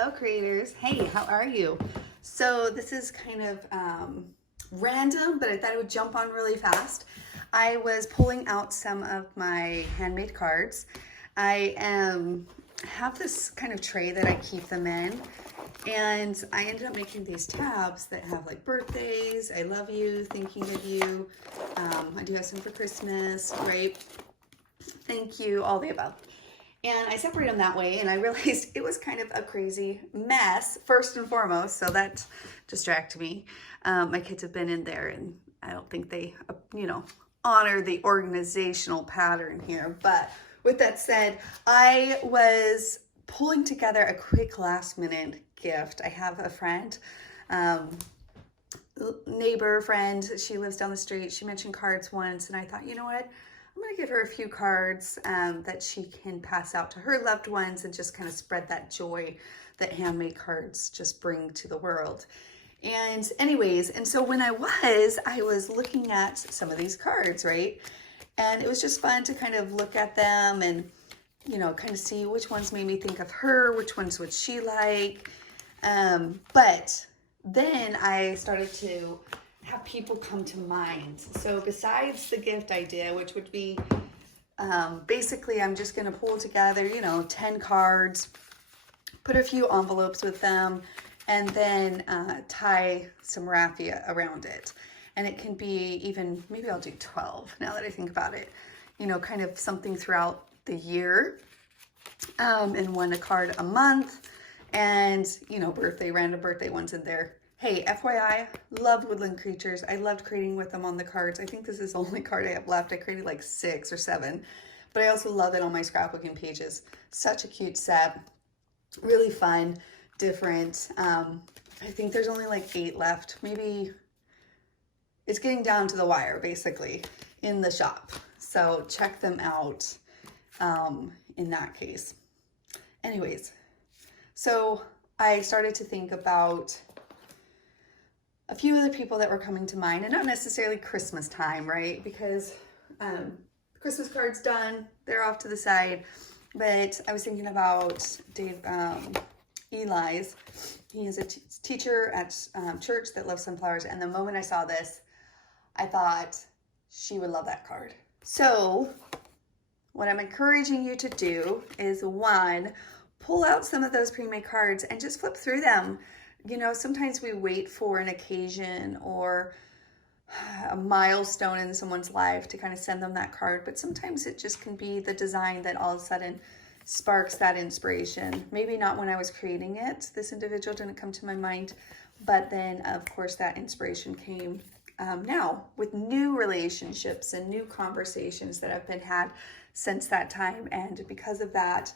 Hello creators. Hey, how are you? So this is kind of random, but I thought it would jump on really fast. I was pulling out some of my handmade cards. I have this kind of tray that I keep them in, and I ended up making these tabs that have like birthdays, I love you, thinking of you. I do have some for Christmas, right? Thank you, all the above. And I separate them that way, and I realized it was kind of a crazy mess, first and foremost, so that distracted me. My kids have been in there, and I don't think they, honor the organizational pattern here. But with that said, I was pulling together a quick last-minute gift. I have a friend, neighbor friend, she lives down the street. She mentioned cards once, and I thought, you know what? I'm going to give her a few cards that she can pass out to her loved ones and just kind of spread that joy that handmade cards just bring to the world. And anyways, and so when I was looking at some of these cards, right? And it was just fun to kind of look at them and, kind of see which ones made me think of her, which ones would she like. But then I started to have people come to mind. So besides the gift idea, which would be basically I'm just going to pull together, 10 cards, put a few envelopes with them, and then tie some raffia around it. And it can be even, maybe I'll do 12 now that I think about it, kind of something throughout the year, and one a card a month, and, random birthday ones in there. Hey, FYI, loved woodland creatures. I loved creating with them on the cards. I think this is the only card I have left. I created like 6 or 7, but I also love it on my scrapbooking pages. Such a cute set, really fun, different. I think there's only like 8 left. Maybe it's getting down to the wire basically in the shop. So check them out in that case. Anyways, so I started to think about a few of the people that were coming to mind, and not necessarily Christmas time, right? Because Christmas card's done, they're off to the side. But I was thinking about Dave Eli's. He is a teacher at church that loves sunflowers, and the moment I saw this, I thought she would love that card. So what I'm encouraging you to do is, 1, pull out some of those pre-made cards and just flip through them. Sometimes we wait for an occasion or a milestone in someone's life to kind of send them that card, but sometimes it just can be the design that all of a sudden sparks that inspiration. Maybe not when I was creating it. This individual didn't come to my mind, but then of course that inspiration came now with new relationships and new conversations that have been had since that time. And because of that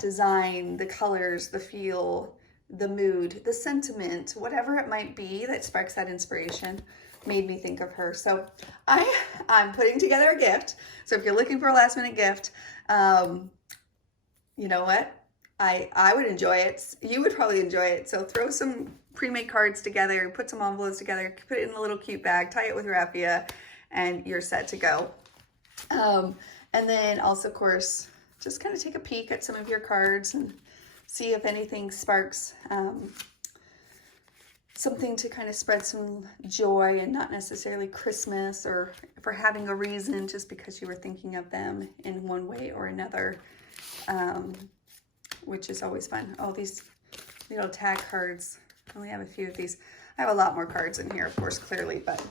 design, the colors, the feel, the mood, the sentiment, whatever it might be that sparks that inspiration, made me think of her. So I'm putting together a gift. So if you're looking for a last minute gift, you know what? I would enjoy it. You would probably enjoy it. So throw some pre-made cards together, put some envelopes together, put it in a little cute bag, tie it with raffia, and you're set to go. And then also, of course, just kind of take a peek at some of your cards and see if anything sparks something to kind of spread some joy, and not necessarily Christmas, or for having a reason just because you were thinking of them in one way or another, which is always fun. Oh, these little tag cards. I only have a few of these. I have a lot more cards in here, of course, clearly, but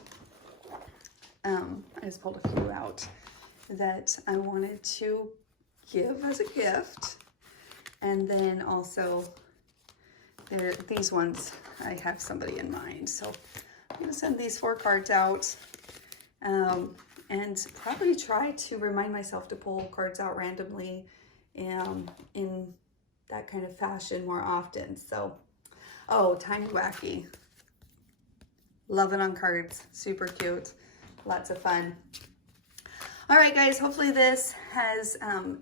I just pulled a few out that I wanted to give as a gift. And then also these ones, I have somebody in mind. So I'm going to send these 4 cards out, and probably try to remind myself to pull cards out randomly in that kind of fashion more often. So, oh, Tiny Wacky. Love it on cards. Super cute. Lots of fun. All right, guys, hopefully this has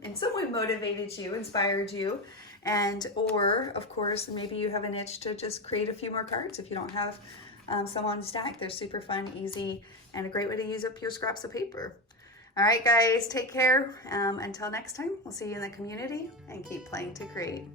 in some way motivated you, inspired you, or of course, maybe you have an itch to just create a few more cards if you don't have some on stack. They're super fun, easy, and a great way to use up your scraps of paper. All right, guys, take care. Until next time, we'll see you in the community, and keep playing to create.